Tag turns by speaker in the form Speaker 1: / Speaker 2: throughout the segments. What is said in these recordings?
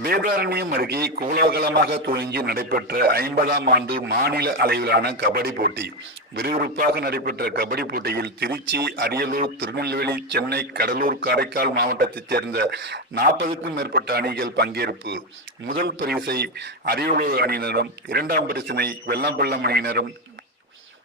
Speaker 1: வேதாரண்யம் அருகே கோலாகலமாக துவங்கி நடைபெற்ற ஐம்பதாம் ஆண்டு மாநில அளவிலான கபடி போட்டி. விறுவிறுப்பாக நடைபெற்ற கபடி போட்டியில் திருச்சி அரியலூர் திருநெல்வேலி சென்னை கடலூர் காரைக்கால் மாவட்டத்தைச் சேர்ந்த நாற்பதுக்கும் மேற்பட்ட அணிகள் பங்கேற்பு. முதல் பரிசை அரியலூர் அணியினரும் இரண்டாம் பரிசினை வெள்ளம்பள்ளம் அணியினரும்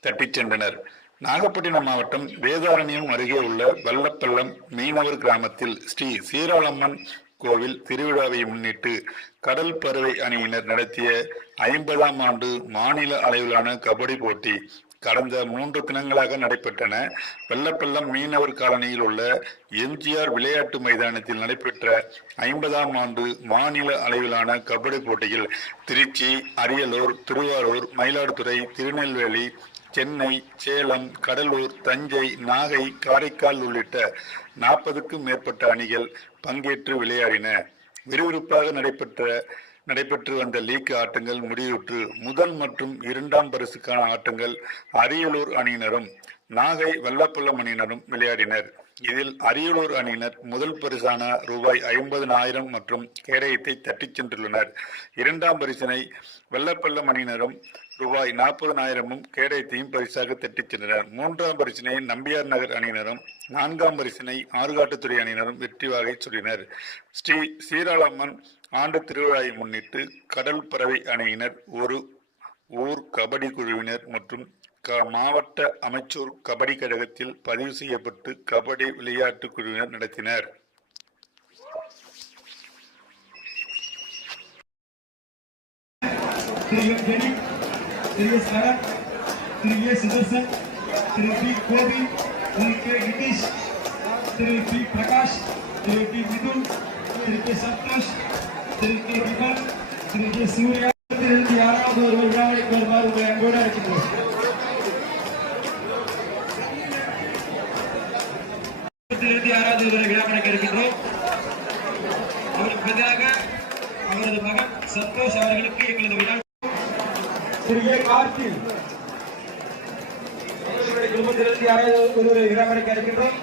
Speaker 1: தட்டிச் சென்றனர். நாகப்பட்டினம் மாவட்டம் வேதாரண்யம் அருகே உள்ள வெள்ளப்பள்ளம் மீனவர் கிராமத்தில் ஸ்ரீ சீராளம்மன் கோவில் திருவிழாவை முன்னிட்டு கடல் பறவை அணியினர் நடத்திய ஐம்பதாம் ஆண்டு மாநில அளவிலான கபடி போட்டி கடந்த மூன்று தினங்களாக நடைபெற்றன. வெள்ளப்பள்ளம் மீனவர் காலனியில் உள்ள எம்ஜிஆர் விளையாட்டு மைதானத்தில் நடைபெற்ற ஐம்பதாம் ஆண்டு மாநில அளவிலான கபடி போட்டியில் திருச்சி அரியலூர் திருவாரூர் மயிலாடுதுறை திருநெல்வேலி சென்னை சேலம் கடலூர் தஞ்சை நாகை காரைக்கால் உள்ளிட்ட நாற்பதுக்கும் மேற்பட்ட அணிகள் பங்கேற்று விளையாடின. விறுவிறுப்பாக நடைபெற்ற நடைபெற்று வந்த லீக் ஆட்டங்கள் முடிவுற்று முதல் மற்றும் இரண்டாம் பரிசுக்கான ஆட்டங்கள் அரியலூர் அணியினரும் நாகை வெள்ளப்பள்ளம் அணியினரும் விளையாடினர். இதில் அரியலூர் அணியினர் முதல் பரிசான ரூபாய் ஐம்பதனாயிரம் மற்றும் கேடயத்தை தட்டிச் சென்றுள்ளனர். இரண்டாம் பரிசினை வெள்ளப்பள்ளம் அணியினரும் ரூபாய் நாற்பதனாயிரமும் கேடயத்தையும் பரிசாக தட்டிச் சென்றனர். மூன்றாம் பரிசினை நம்பியார் நகர் அணியினரும் நான்காம் பரிசினை ஆறுகாட்டுத்துறை அணியினரும் வெற்றி வாகை சொல்லினர். ஸ்ரீ சீராளம்மன் ஆண்டு திருவிழாவை முன்னிட்டு கடல் பறவை அணியினர். ஒரு ஊர் கபடி குழுவினர் மற்றும் க- மாவட்ட அமைச்சூர் கபடி கழகத்தில் பதிவு செய்யப்பட்டு கபடி விளையாட்டு குழுவினர் நடத்தினர்.
Speaker 2: Thank you. திரு S Saran Thiru A Sudarshan Thiru P Gopi Thiru K Nitish Thiru P Prakash Thiru P Mithun Thiru K Santhosh Thiru K Vimal Thiru K Surya இருந்து யாராவது ஒரு விழாவிற்கு வருமாறு உங்களை அன்போடு அழைக்கின்றோம் இருந்து யாராவது ஒரு விழாவிற்கு இருக்கின்றோம் அவருக்கு பதிலாக அவரது மகன் சந்தோஷ் அவர்களுக்கு எங்களது விழா சிறிய காற்றில். குடும்பத்திலிருந்து யாராவது ஒரு விழாவிற்கு இருக்கின்றோம்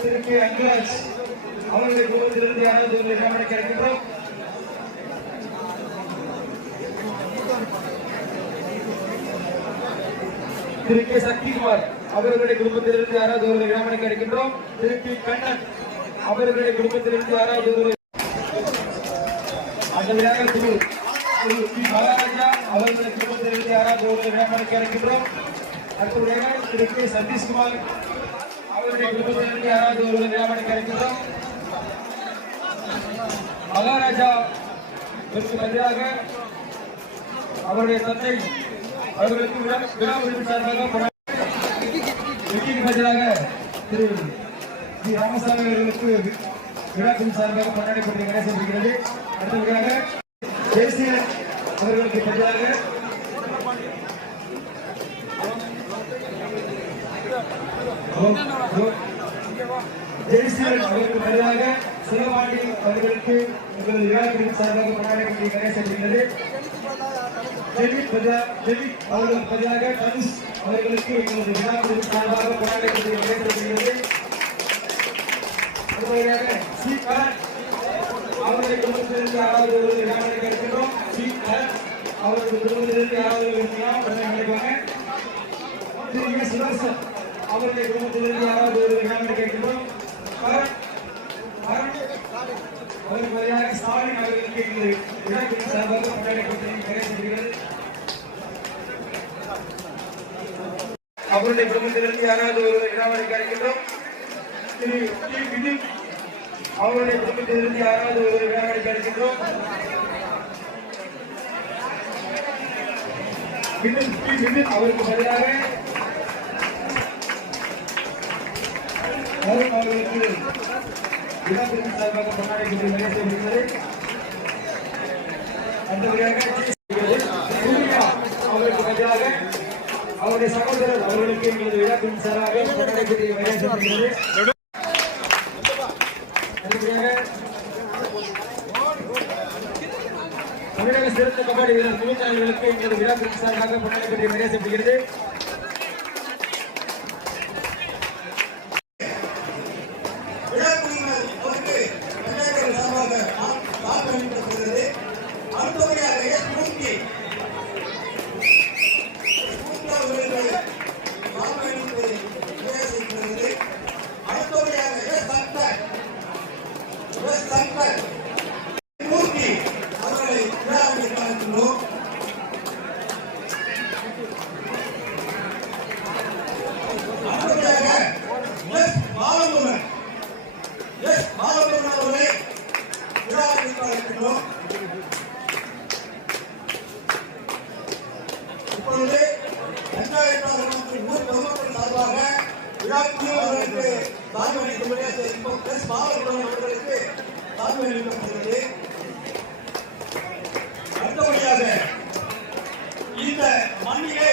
Speaker 2: திருப்பி அங்கிலாஜ் அவருடைய குடும்பத்திலிருந்து யாராவது ஒரு விழாவிற்கு இருக்கின்றோம் திரு கே. சக்திகுமார் அவர்களுடைய குடும்பத்திலிருந்து யாராவது ஒரு விழாவிற்கு இருக்கின்றோம் திரு பி கண்ணன் அவர்களுடைய குடும்பத்திலிருந்து யாராவது ஒரு அந்த விழாவில் திரு திரு அவர்களுக்கு மகாராஜா யாராவது ஒரு விழாமணிக்கு இருக்கின்றோம் அடுத்தபடியாக திரு கே. சதீஷ்குமார் அவருடைய குடும்பத்திலிருந்து யாராவது ஒரு விழாமணிக்கு இருக்கின்றோம் மகாராஜா இதற்கு பதிலாக அவருடைய தந்தை அவர்களுக்கு விழா விழா உரிமை சார்பாக வெற்றிக்கு பதிலாக திரு ஸ்ரீ ராமசாமி அவர்களுக்கு விழாக்கள் சார்பாக கொண்டாடப்பட்டு கணேசன் இருக்கிறது. அடுத்தபடியாக தேசிய அவர்களுக்கு பதிலாக ஜெயசீலன் அவர்களுக்கு பதிலாக சிவபாண்டி அவர்களுக்கு உங்களது விழாக்களின் சார்பாக கொண்டாடப்பட்ட கணேசன் இருக்கிறது டெல்லி பதிலா டெல்லி அவர்களுக்கு பதிலாக தனுஷ் அவர்களுக்கு எங்களது விழாக்களின் சார்பாக கொண்டாடப்பட்ட கணேசன் இருக்கிறது அடுத்தபடியாக சி கரண் அவருடைய குடும்பத்திலிருந்து யாராவது ஒரு அவருடைய குடும்பத்திலிருந்து யாராவது ஒரு விழாவிற்கு நினைப்பாங்க திரு சுதர்சன் அவருடைய குடும்பத்திலிருந்து யாராவது ஒரு விழாவிற்கு இருக்கின்றோம் கரண் ஸ்டாலின் அவர்களுக்கு விழாக்களின் சார்பாக அவருடைய குடும்பத்திலிருந்து யாராவது திரு அவருடைய குடும்பத்திலிருந்து யாராவது வினித் பி. வினித் அவருக்கு பதிலாக வருண் அவர்களுக்கு விழாத்திற்கு சார்பாக அடுத்தபடியாக அவருக்கு பதிலாக அவருடைய சகோதரர் அவர்களுக்கு எங்களது விழாத்தின் சார்பாக கொண்டாடக்கூடிய செய்திருக்கிறது அடுத்தபடியாக தமிழக சிறந்த கபடி வீரர் குழுத்தாளர்களுக்கு எங்களது விழாக்கள் சார்பாக கொண்டாடப்பட்ட நிறைய செய்கிறது
Speaker 3: விழாக்குழுவினர் அவருக்கு விநாயகர் சார்பாக இருக்கின்றோம் இப்பொழுது பஞ்சாயத்தாக ஊர் பொதுமக்கள் சார்பாக விழாக்குழு அவர்களுக்கு சார்பு அளிக்கும்படி மாவட்டம் அவர்களுக்கு சார்பு அளிக்கப்படுகிறது. அடுத்தபடியாக இந்த மண்ணிலே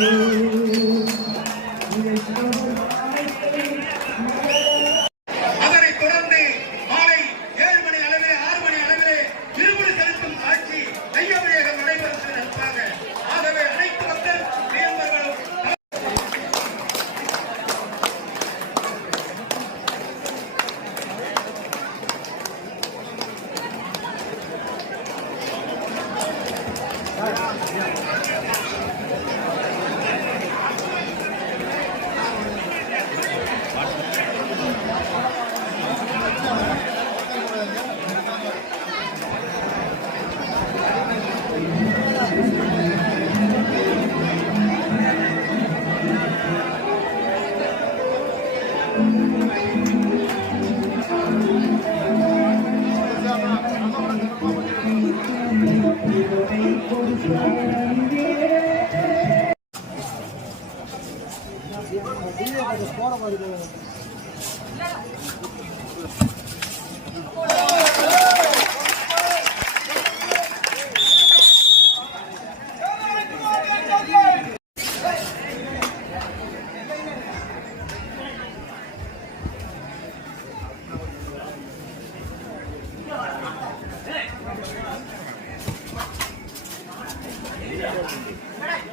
Speaker 3: அவர்கள்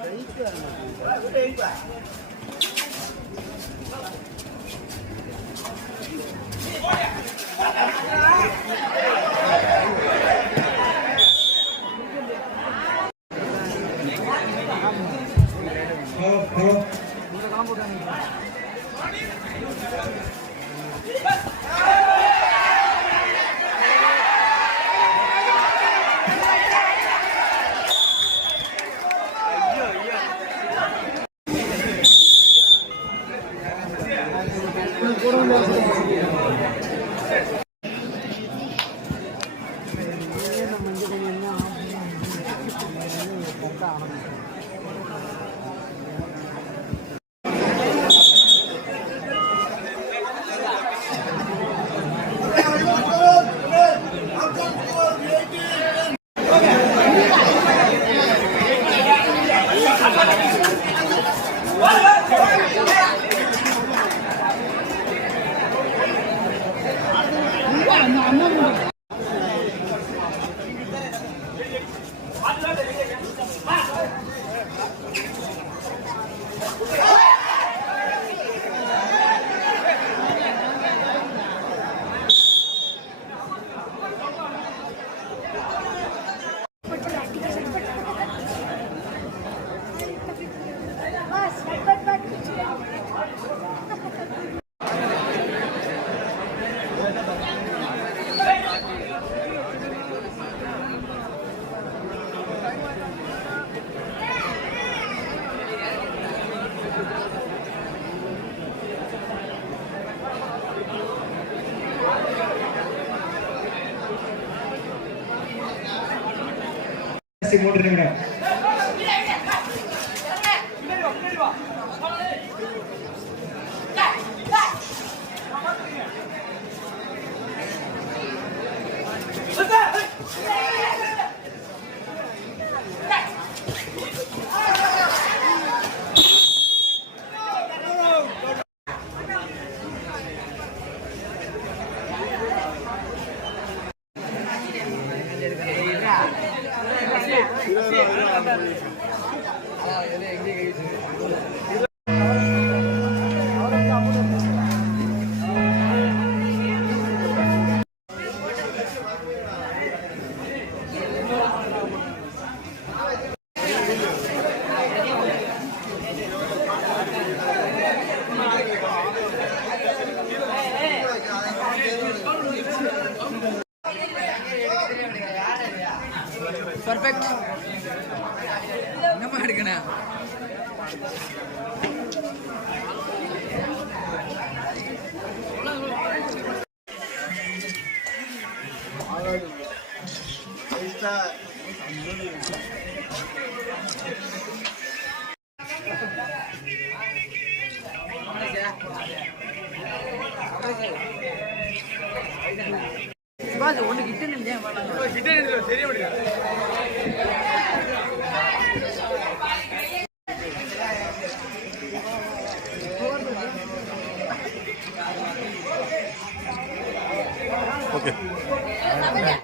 Speaker 3: அடுத்த இந்த விழாவிற்கு ஒலி ஒலி அதனைத் தொடர்ந்து மாலை ஏழு மணி அளவிலே ஆறு மணி அளவிலே திருமுடி செலுத்தும் காட்சி கையபிஷேகம் நடைபெறுவதற்கு நட்பாக ஆகவே அனைத்து மக்கள் பிரியம்பர்களும்
Speaker 4: 안 먹는 거
Speaker 2: மூன்று நிமிடம்
Speaker 5: பர்ஃபெக்ட் என்னம்மா எடுக்கணும் ஒன்று கிட்ட நின்று
Speaker 2: தெரிய முடியாது